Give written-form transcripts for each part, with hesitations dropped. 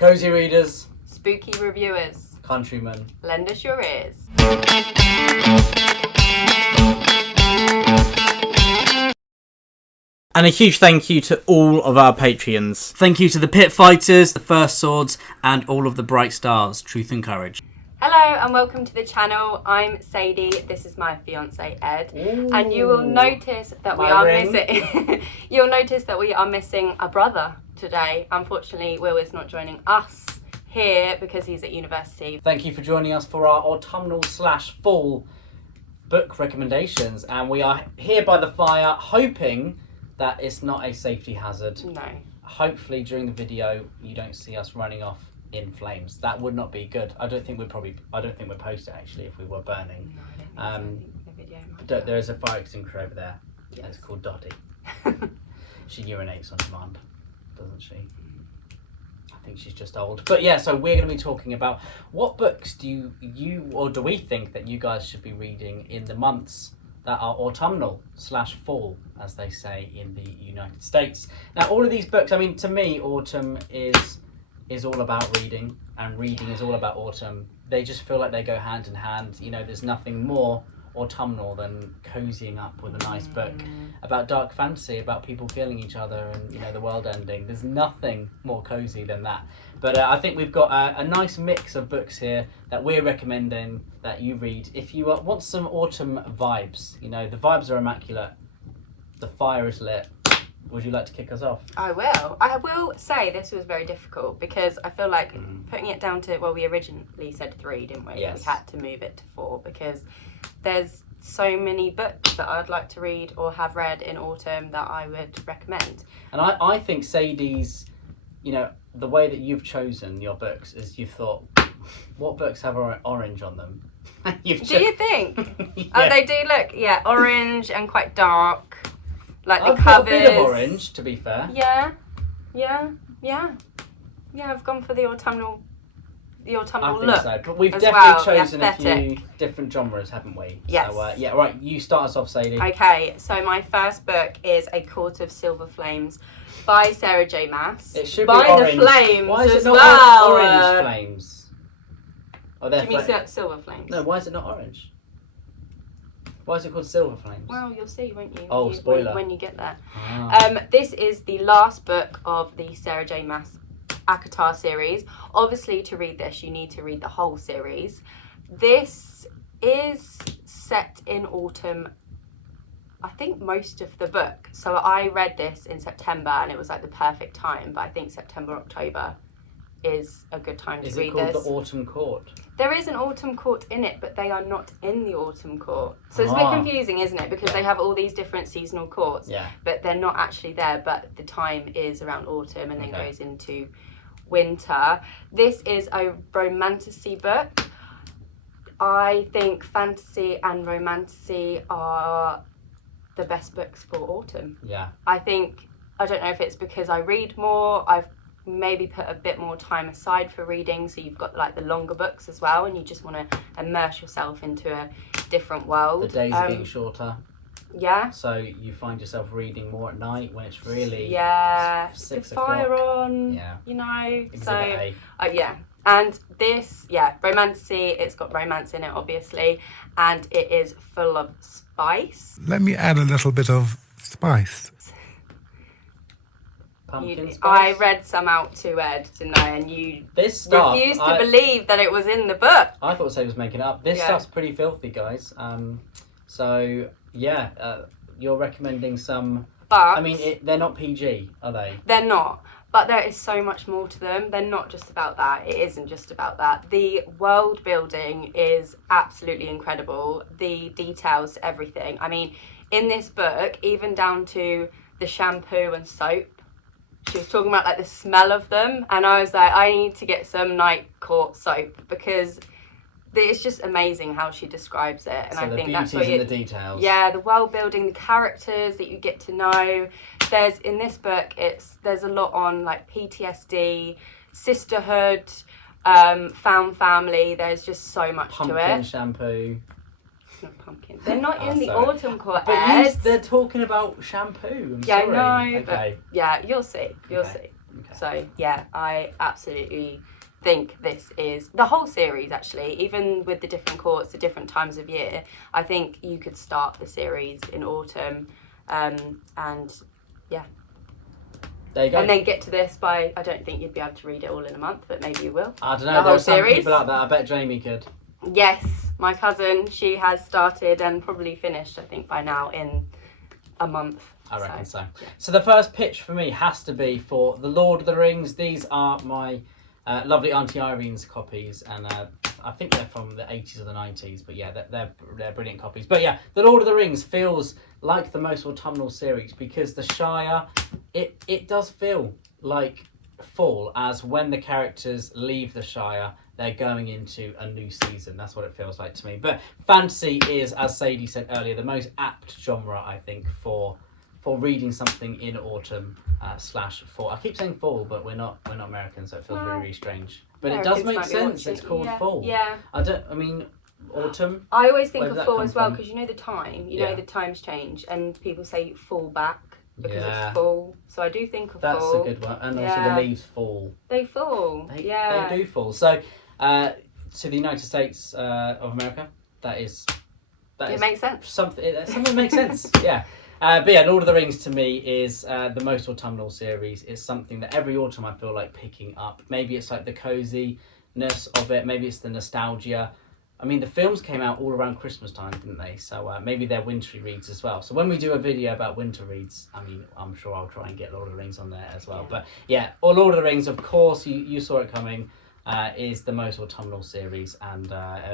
Cozy readers, spooky reviewers, countrymen, lend us your ears. And a huge thank you to all of our Patreons. Thank you to the Pit Fighters, the First Swords, and all of the Bright Stars, Truth and Courage. Hello and welcome to the channel. I'm Sadie. This is my fiance Ed. Ooh, and you will notice that we are missing. You'll notice that we are missing a brother today. Unfortunately, Will is not joining us here because he's at university. Thank you for joining us for our autumnal/fall book recommendations, and we are here by the fire, hoping that it's not a safety hazard. No. Hopefully, during the video, you don't see us running off in flames. That would not be good. I don't think we'd post it actually if we were burning. No, I don't think so. I think the video might But there is a fire extinguisher over there. Yes. It's called Dottie. She urinates on demand, doesn't she? I think she's just old. But yeah, so we're going to be talking about what books do we think that you guys should be reading in the months that are autumnal/fall, as they say in the United States. Now, all of these books, I mean, to me, autumn is all about reading, and reading is all about autumn. They just feel like they go hand in hand. You know, there's nothing more autumnal than cozying up with a nice book about dark fantasy, about people killing each other and, you know, the world ending. There's nothing more cozy than that. But I think we've got a nice mix of books here that we're recommending that you read if you want some autumn vibes. You know, the vibes are immaculate. The fire is lit. Would you like to kick us off? I will. I will say this was very difficult because I feel like putting it down to, well, we originally said 3, didn't we? Yes. We had to move it to 4 because there's so many books that I'd like to read or have read in autumn that I would recommend. And I think Sadie's, you know, the way that you've chosen your books is you've thought, what books have orange on them? Do you think? Yeah. Oh, they do look, yeah, orange and quite dark. Like the I've got covers. a bit of orange, to be fair. Yeah. I've gone for the autumnal I think look. so, but we've as definitely well, the chosen a aesthetic. few different genres, haven't we? Yes. So, yeah, right, you start us off, Sadie. Okay, so my first book is A Court of Silver Flames by Sarah J. Maas. It should by be orange. the Flames Why is as it not well. orange flames? Oh, Do they're you mean Silver Flames? No, why is it not orange? Why is it called Silver Flames? Well, you'll see, won't you? Oh, spoiler. When you get there. Ah. This is the last book of the Sarah J. Maas ACOTAR series. Obviously, to read this, you need to read the whole series. This is set in autumn, I think, most of the book. So I read this in September and it was like the perfect time, but I think September, October is a good time to read this. Is it called the Autumn Court? There is an autumn court in it, but they are not in the autumn court. So it's a bit confusing, isn't it? Because they have all these different seasonal courts, but they're not actually there, but the time is around autumn and then goes into winter. This is a romantasy book. I think fantasy and romantasy are the best books for autumn. Yeah. I don't know if it's because I read more, I've maybe put a bit more time aside for reading, so you've got like the longer books as well and you just want to immerse yourself into a different world. The days are getting shorter. Yeah. So you find yourself reading more at night when it's really 6 the fire o'clock. on, Yeah. you know. Exhibit So yeah. And this, romantasy, it's got romance in it obviously, and it is full of spice. Let me add a little bit of spice. Pumpkin spice? I read some out to Ed, didn't I? And you refused to believe that it was in the book. I thought Sadie was making it up. This stuff's pretty filthy, guys. So yeah, you're recommending some. But I mean, they're not PG, are they? They're not. But there is so much more to them. They're not just about that. It isn't just about that. The world building is absolutely incredible. The details, everything. I mean, in this book, even down to the shampoo and soap, she was talking about like the smell of them, and I was like, I need to get some night court soap because it's just amazing how she describes it. And so I the think that's beauty's what in the details. Yeah, the world building, the characters that you get to know. There's in this book, there's a lot on like PTSD, sisterhood, found family. There's just so much to it. Pumpkin shampoo. Not pumpkin. They're not in the autumn court, But Ed. they're talking about shampoo. I'm Yeah, sorry. I know. Okay. But yeah, you'll see. You'll see. So yeah, I absolutely think this is the whole series actually, even with the different courts, the different times of year. I think you could start the series in autumn, and yeah. There you go. And then get to this by, I don't think you'd be able to read it all in a month, but maybe you will. I don't know, The there whole are some series. people out there, I bet Jamie could. Yes, my cousin, she has started and probably finished, I think, by now in a month. I reckon so. Yeah. So the first pitch for me has to be for The Lord of the Rings. These are my lovely Auntie Irene's copies, and I think they're from the 80s or the 90s, but yeah, they're brilliant copies. But yeah, The Lord of the Rings feels like the most autumnal series because the Shire, it does feel like fall, as when the characters leave the Shire, they're going into a new season. That's what it feels like to me. But fantasy is, as Sadie said earlier, the most apt genre, I think, for reading something in autumn / fall. I keep saying fall, but we're not American, so it feels really, really strange. But it does Americans make might be sense. watching- It's called yeah, fall. Yeah. I mean, autumn. I always think Where of did that fall come as well from? because you know the time. You Yeah. know the times change, and people say fall back because Yeah. it's fall. So I do think of That's fall. a good one. And also Yeah. the leaves fall. They fall. They do fall. So to the United States of America, that is It makes sense. something makes sense. Yeah. But yeah, Lord of the Rings to me is the most autumnal series. It's something that every autumn I feel like picking up. Maybe it's like the coziness of it. Maybe it's the nostalgia. I mean, the films came out all around Christmas time, didn't they? So maybe they're wintry reads as well. So when we do a video about winter reads, I mean, I'm sure I'll try and get Lord of the Rings on there as well. Yeah. But yeah, Lord of the Rings, of course, you saw it coming. Is the most autumnal series, and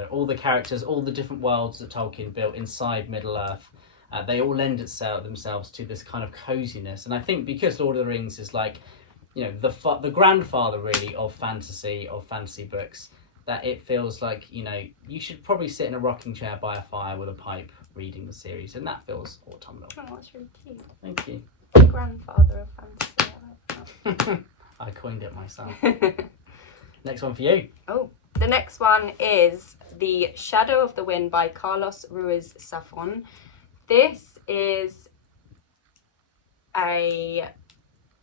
all the characters, all the different worlds that Tolkien built inside Middle Earth, they all lend themselves to this kind of coziness. And I think because Lord of the Rings is like, you know, the grandfather really of fantasy books, that it feels like, you know, you should probably sit in a rocking chair by a fire with a pipe reading the series, and that feels autumnal. Oh, that's really cute. Thank you. Grandfather of fantasy. I like that. I coined it myself. Next one for you. Oh, the next one is The Shadow of the Wind by Carlos Ruiz Zafón. This is a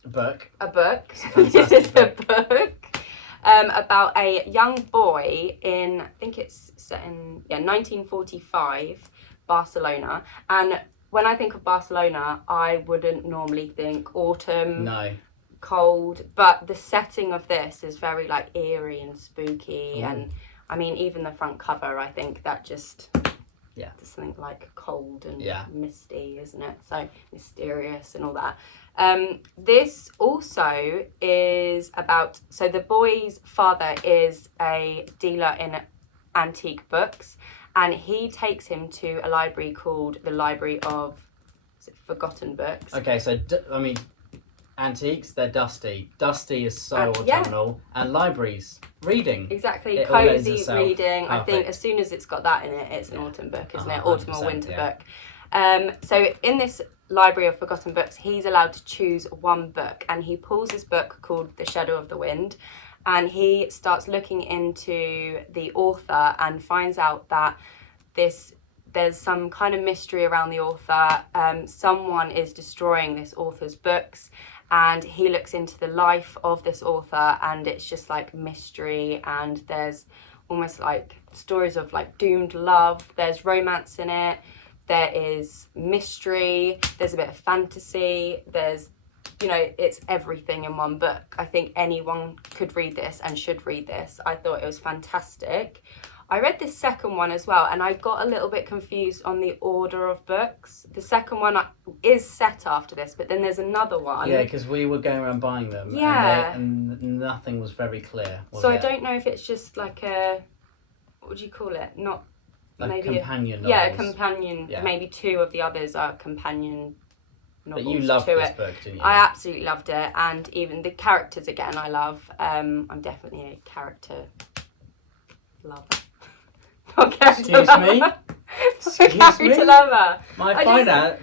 Book. book. Fantastic This is a book. book about a young boy in, I think it's set in 1945, Barcelona. And when I think of Barcelona, I wouldn't normally think autumn. No. Cold, but the setting of this is very like eerie and spooky. Ooh. And I mean, even the front cover, I think that just Yeah. there's something like cold and Yeah. misty, isn't it? So mysterious and all that. This also is about, so the boy's father is a dealer in antique books, and he takes him to a library called the Library of, is it Forgotten Books? Okay, so I mean, antiques, they're dusty. Dusty is so Yeah. autumnal, and libraries, reading. Exactly, It all lends cozy itself. reading. I think Perfect. as soon as it's got that in it, it's an autumn book, isn't it? Autumn or 100%, winter yeah. book. So in this Library of Forgotten Books, he's allowed to choose one book, and he pulls this book called The Shadow of the Wind, and he starts looking into the author and finds out that there's some kind of mystery around the author. Someone is destroying this author's books, and he looks into the life of this author, and it's just like mystery, and there's almost like stories of like doomed love, there's romance in it, there is mystery, there's a bit of fantasy, there's, you know, it's everything in one book. I think anyone could read this and should read this. I thought it was fantastic. I read this second one as well, and I got a little bit confused on the order of books. The second one is set after this, but then there's another one. Yeah, because we were going around buying them. Yeah. And nothing was very clear. So I don't know if it's just like a, what would you call it? Not Like maybe companion novels. Yeah, a companion. Yeah. Maybe two of the others are companion novels. But you loved to this it. book, didn't you? I absolutely loved it, and even the characters again, I love. I'm definitely a character lover. Not character Excuse lover. me? Excuse Character me? lover. My I finance.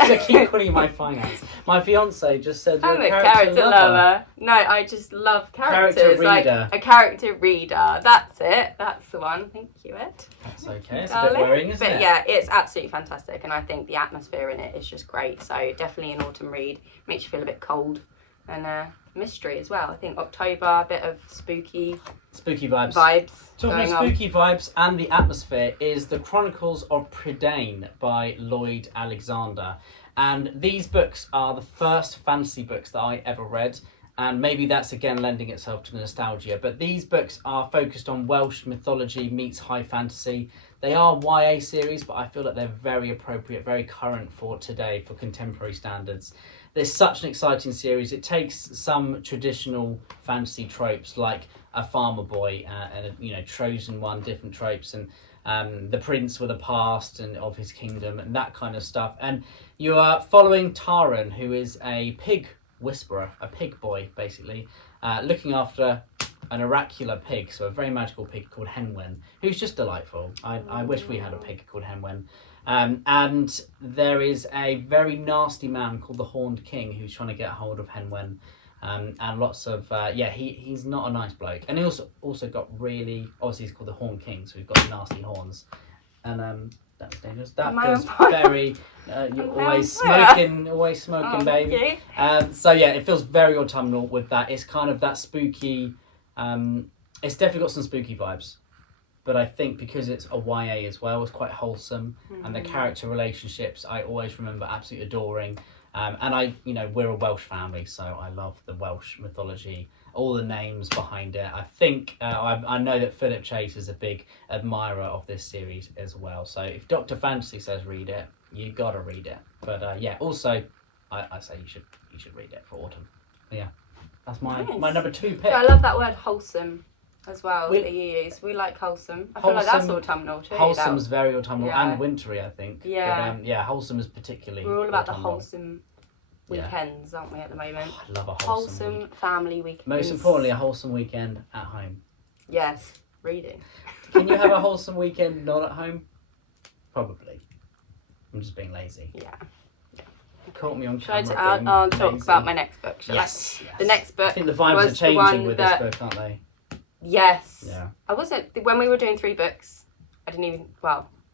I keep calling you my finance. My fiance just said you're I'm a character lover. No, I just love characters. Character like reader. a character reader. That's it. That's the one. Thank you, Ed. That's okay. It's a Darling. bit worrying, isn't but it? yeah, it's absolutely fantastic, and I think the atmosphere in it is just great. So definitely an autumn read. Makes you feel a bit cold. and mystery as well. I think October, a bit of spooky vibes. Talking going of on. spooky vibes and the atmosphere is The Chronicles of Prydain by Lloyd Alexander. And these books are the first fantasy books that I ever read. And maybe that's again lending itself to the nostalgia. But these books are focused on Welsh mythology meets high fantasy. They are YA series, but I feel that they're very appropriate, very current for today, for contemporary standards. There's such an exciting series. It takes some traditional fantasy tropes like a farmer boy and chosen one, different tropes, and the prince with a past and of his kingdom and that kind of stuff. And you are following Taran, who is a pig whisperer, a pig boy basically, looking after an oracular pig, so a very magical pig called Henwen, who's just delightful. I wish we had a pig called Henwen. And there is a very nasty man called the Horned King who's trying to get hold of Henwen. And lots of, he's not a nice bloke. And he also got really, obviously he's called the Horned King, so he's got nasty horns. And that was dangerous. That feels very, you're always smoking, baby. So yeah, it feels very autumnal with that. It's kind of that spooky, it's definitely got some spooky vibes. But I think because it's a YA as well, it's quite wholesome. And the character relationships, I always remember absolutely adoring. And we're a Welsh family, so I love the Welsh mythology, all the names behind it. I think, I know that Philip Chase is a big admirer of this series as well. So if Dr. Fantasy says read it, you gotta read it. But also, I say you should read it for autumn. But, yeah, that's my number 2 pick. I love that word wholesome as well that you use. We like wholesome. I feel like that's autumnal too. Wholesome's very autumnal and wintry, I think. Yeah. But, wholesome is particularly We're all about autumnal. the wholesome weekends, aren't we, at the moment? I love a wholesome family weekend. Most importantly, a wholesome weekend at home. Yes, reading. Can you have a wholesome weekend not at home? Probably. I'm just being lazy. Yeah. Caught me on Shall camera. I'll talk about my next book, shall yes. I? The next book. I think the vibes are changing with this book, aren't they? Yes. Yeah. I wasn't, when we were doing 3 books, I didn't even,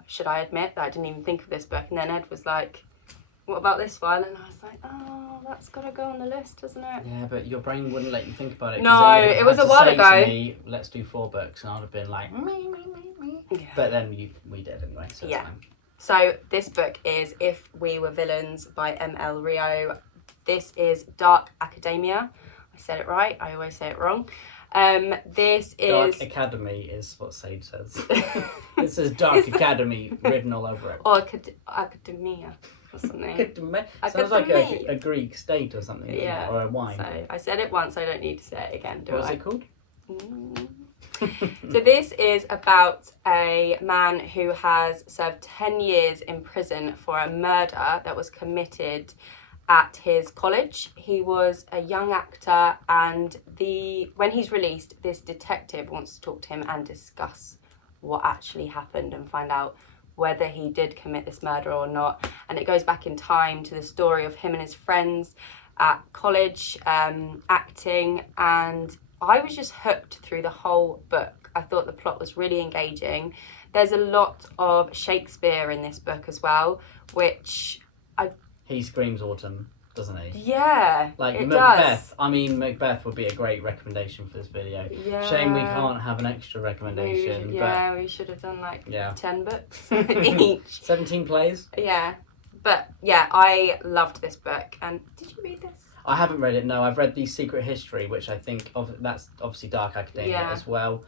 should I admit that I didn't even think of this book, and then Ed was like, what about this one? And I was like, oh, that's got to go on the list, doesn't it? Yeah, but your brain wouldn't let you think about it. No, it was a while ago. Me, let's do 4 books, and I'd have been like, me. Yeah. But then we did anyway, so it's fine. So this book is If We Were Villains by M.L. Rio. This is Dark Academia. I said it right. I always say it wrong. This is... Dark Academy is what Sage says. It says Dark Academy written all over it. Or Academia or something. Sounds like a Greek state or something, yeah. Or a wine. So I said it once, I don't need to say it again, do I? What's it called? So this is about a man who has served 10 years in prison for a murder that was committed at his college. He was a young actor, and when he's released, this detective wants to talk to him and discuss what actually happened and find out whether he did commit this murder or not. And it goes back in time to the story of him and his friends at college, acting, and I was just hooked through the whole book. I thought the plot was really engaging. There's a lot of Shakespeare in this book as well, which He screams autumn, doesn't he? Yeah, like it Macbeth. does. I mean, Macbeth would be a great recommendation for this video. Yeah. Shame we can't have an extra recommendation. We should have done 10 books each. 17 plays. Yeah, but yeah, I loved this book. And did you read this? I haven't read it. No, I've read The Secret History, which I think that's obviously Dark Academia as well.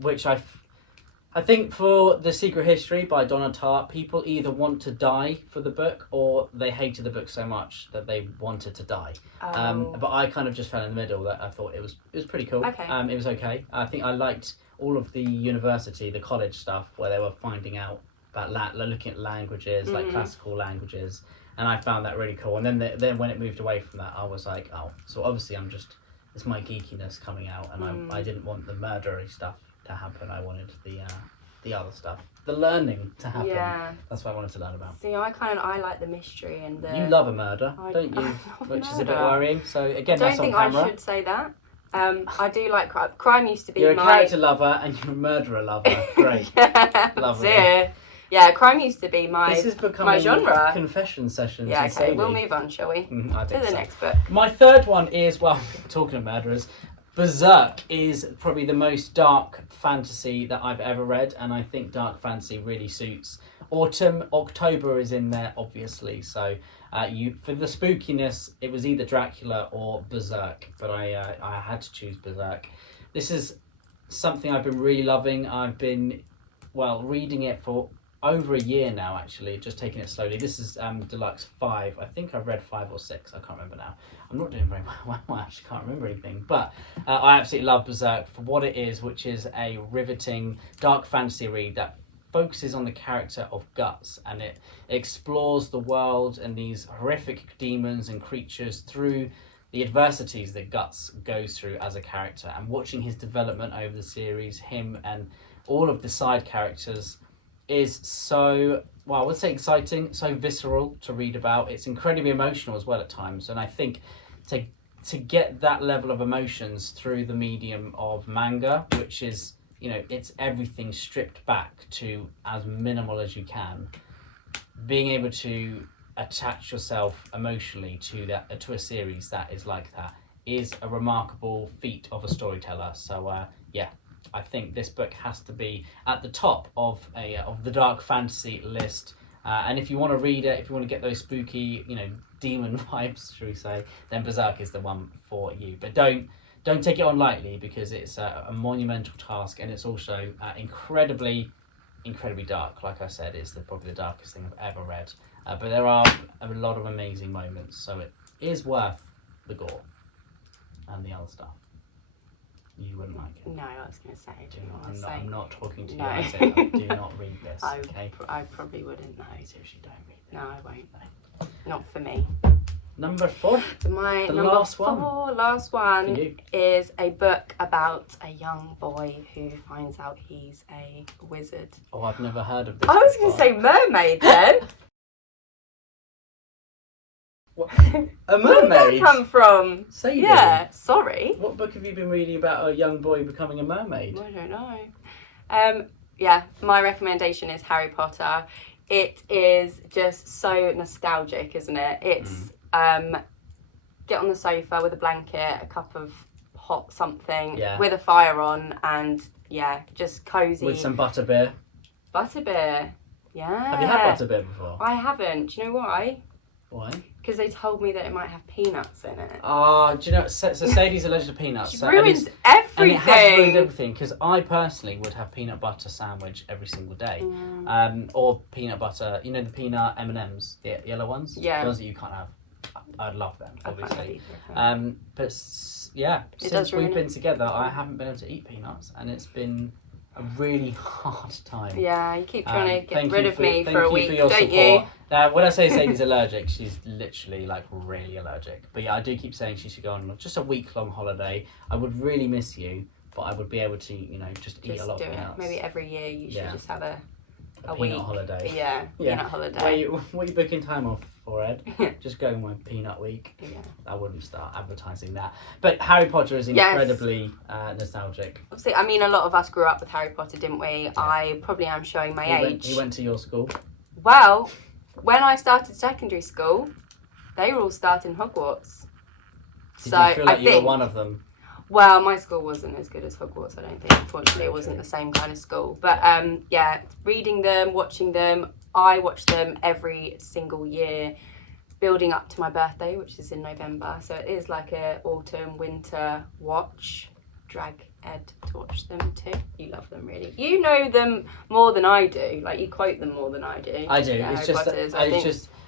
Which I think for The Secret History by Donna Tartt, people either want to die for the book or they hated the book so much that they wanted to die. But I kind of just fell in the middle. That I thought it was pretty cool. Okay. It was okay. I think I liked all of the the college stuff where they were finding out about looking at languages, like classical languages. And I found that really cool. And then when it moved away from that, I was like, oh, so obviously it's my geekiness coming out, and I didn't want the murdery stuff to happen. I wanted the other stuff, the learning to happen. Yeah. That's what I wanted to learn about. See, I like the mystery and the... You love a murder, don't you? Which is a bit worrying. So again, that's on camera. I don't think I should say that. I do like crime. Crime used to be You're a character lover and you're a murderer lover. Great. Yeah, lovely. that's it. Yeah, crime used to be This is becoming my genre. confession sessions. Yeah, with okay, Sadie. we'll move on, shall we? I To think the so. next book. My third one is, well, talking of murderers, Berserk is probably the most dark fantasy that I've ever read, and I think dark fantasy really suits autumn. October is in there, obviously, so for the spookiness, it was either Dracula or Berserk, but I had to choose Berserk. This is something I've been really loving. I've been, reading it for over a year now, actually, just taking it slowly. This is Deluxe 5. I think I've read 5 or 6. I can't remember now. I'm not doing very well. I actually can't remember anything. But I absolutely love Berserk for what it is, which is a riveting dark fantasy read that focuses on the character of Guts, and it explores the world and these horrific demons and creatures through the adversities that Guts goes through as a character, and watching his development over the series, him and all of the side characters, is so, I would say exciting, so visceral to read about. It's incredibly emotional as well at times, and I think to get that level of emotions through the medium of manga, which is, it's everything stripped back to as minimal as you can, being able to attach yourself emotionally to a series that is like that is a remarkable feat of a storyteller. So I think this book has to be at the top of the dark fantasy list. And if you want to read it, if you want to get those spooky, demon vibes, shall we say, then Berserk is the one for you. But don't take it on lightly, because it's a monumental task, and it's also incredibly dark. Like I said, it's probably the darkest thing I've ever read. But there are a lot of amazing moments, so it is worth the gore and the other stuff. You wouldn't like it. No, I was going to say. I'm not talking to you. No. I said, do not read this. Okay. I probably wouldn't know. Seriously, don't read it. No, I won't. Not for me. Number 4. So my The number last 4, one. last For one you. is a book about a young boy who finds out he's a wizard. Oh, I've never heard of this. I was going before. to say mermaid then. What? A Where did that mermaid? come from? Sadie. Yeah, sorry. What book have you been reading about a young boy becoming a mermaid? I don't know. Yeah, my recommendation is Harry Potter. It is just so nostalgic, isn't it? It's get on the sofa with a blanket, a cup of hot something, with a fire on, and just cozy. With some butterbeer. Butterbeer. Yeah. Have you had butterbeer before? I haven't. Do you know why? Why? Because they told me that it might have peanuts in it. Do you know? So Sadie's allergic to peanuts. She So, ruins and everything. it has ruined everything, because I personally would have peanut butter sandwich every single day, or peanut butter. You know the peanut M&Ms, the yellow ones. Yeah. Those that you can't have. I'd love them, I can't obviously. have either. But since does ruin we've been it. together, I haven't been able to eat peanuts, and it's been a really hard time. Yeah, you keep trying to get Thank rid you of me thank for a you week, for your don't support. you? When I say Sadie's allergic, she's literally like really allergic. But yeah, I do keep saying she should go on just a week-long holiday. I would really miss you, but I would be able to, just eat a lot do of peanuts. it. Maybe every year you should just have a peanut week. holiday. Yeah, peanut holiday. What are you booking time off for, Ed? Just go on my peanut week. Yeah. I wouldn't start advertising that. But Harry Potter is incredibly nostalgic. Obviously, I mean, a lot of us grew up with Harry Potter, didn't we? Yeah. I probably am showing my age. He went to your school? Well, when I started secondary school, they were all starting Hogwarts. Did you feel like you were one of them? Well, my school wasn't as good as Hogwarts, I don't think. Unfortunately, it wasn't the same kind of school. But reading them, watching them, I watch them every single year, building up to my birthday, which is in November. So it is like a autumn, winter watch. Drag Ed to watch them too. You love them, really. You know them more than I do. Like, you quote them more than I do. I do.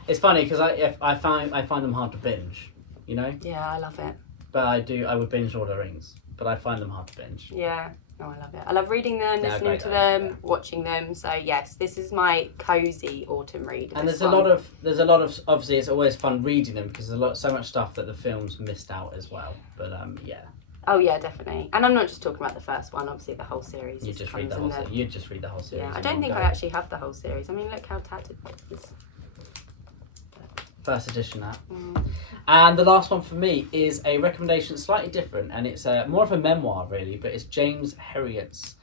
It's funny because I find them hard to binge. Yeah, I love it. But I would binge Lord of the Rings, but I find them hard to binge. Yeah, no, I love it. I love reading them, listening to them, watching them. So yes, this is my cozy autumn read. And there's a lot of obviously it's always fun reading them because there's so much stuff that the films missed out as well. But yeah. Oh yeah, definitely. And I'm not just talking about the first one. Obviously, the whole series. You just read the whole series. You just read the whole series. Yeah, I don't think I actually have the whole series. I mean, look how tattered it is. First edition that. And the last one for me is a recommendation slightly different, and it's more of a memoir really, but it's James Herriot's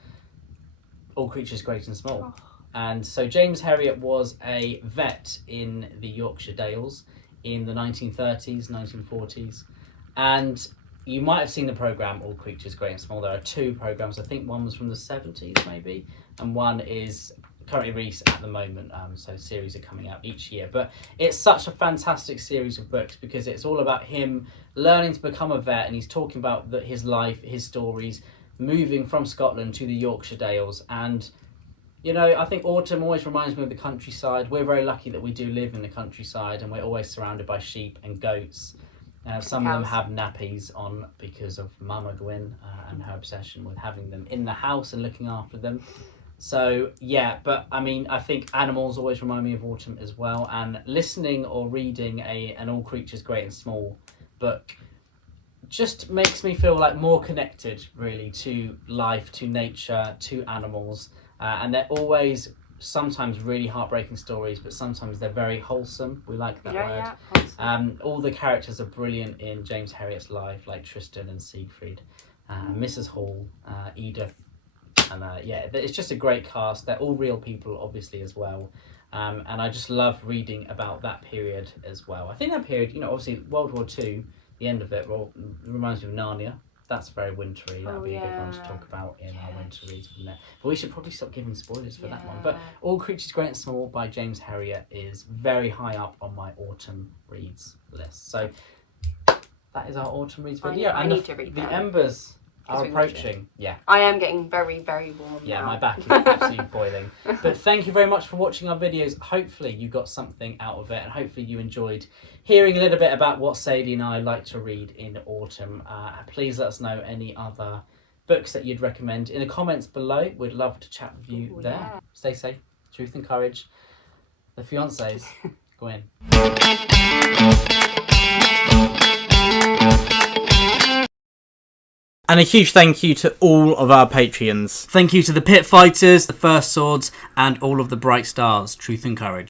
All Creatures Great and Small. And so James Herriot was a vet in the Yorkshire Dales in the 1930s, 1940s. And you might have seen the programme All Creatures Great and Small. There are 2 programmes. I think one was from the 70s maybe, and one is currently released at the moment. So series are coming out each year. But it's such a fantastic series of books because it's all about him learning to become a vet, and he's talking about his life, his stories, moving from Scotland to the Yorkshire Dales. And you know, I think autumn always reminds me of the countryside. We're very lucky that we do live in the countryside, and we're always surrounded by sheep and goats. Some of them have nappies on because of Mama Gwyn and her obsession with having them in the house and looking after them. So yeah, but I mean, I think animals always remind me of autumn as well. And listening or reading an All Creatures Great and Small book just makes me feel like more connected really to life, to nature, to animals. And they're always sometimes really heartbreaking stories, but sometimes they're very wholesome. We like that word. Yeah, all the characters are brilliant in James Herriot's life, like Tristan and Siegfried, Mrs. Hall, Edith, and yeah, it's just a great cast. They're all real people, obviously, as well. And I just love reading about that period as well. I think that period, you know, obviously World War II, the end of it, reminds me of Narnia. That's very wintry. That'd be a good one to talk about in our winter reads from there. But we should probably stop giving spoilers for that one. But All Creatures Great and Small by James Herriot is very high up on my autumn reads list. So that is our autumn reads video. I need to read the that. embers are approaching. Yeah. I am getting very, very warm Yeah, now. my back is absolutely boiling. But thank you very much for watching our videos. Hopefully you got something out of it, and hopefully you enjoyed hearing a little bit about what Sadie and I like to read in autumn. Please let us know any other books that you'd recommend in the comments below. We'd love to chat with you there. Yeah. Stay safe, truth and courage. The fiancés, go in. And a huge thank you to all of our Patreons. Thank you to the Pit Fighters, the First Swords, and all of the Bright Stars, Truth and Courage.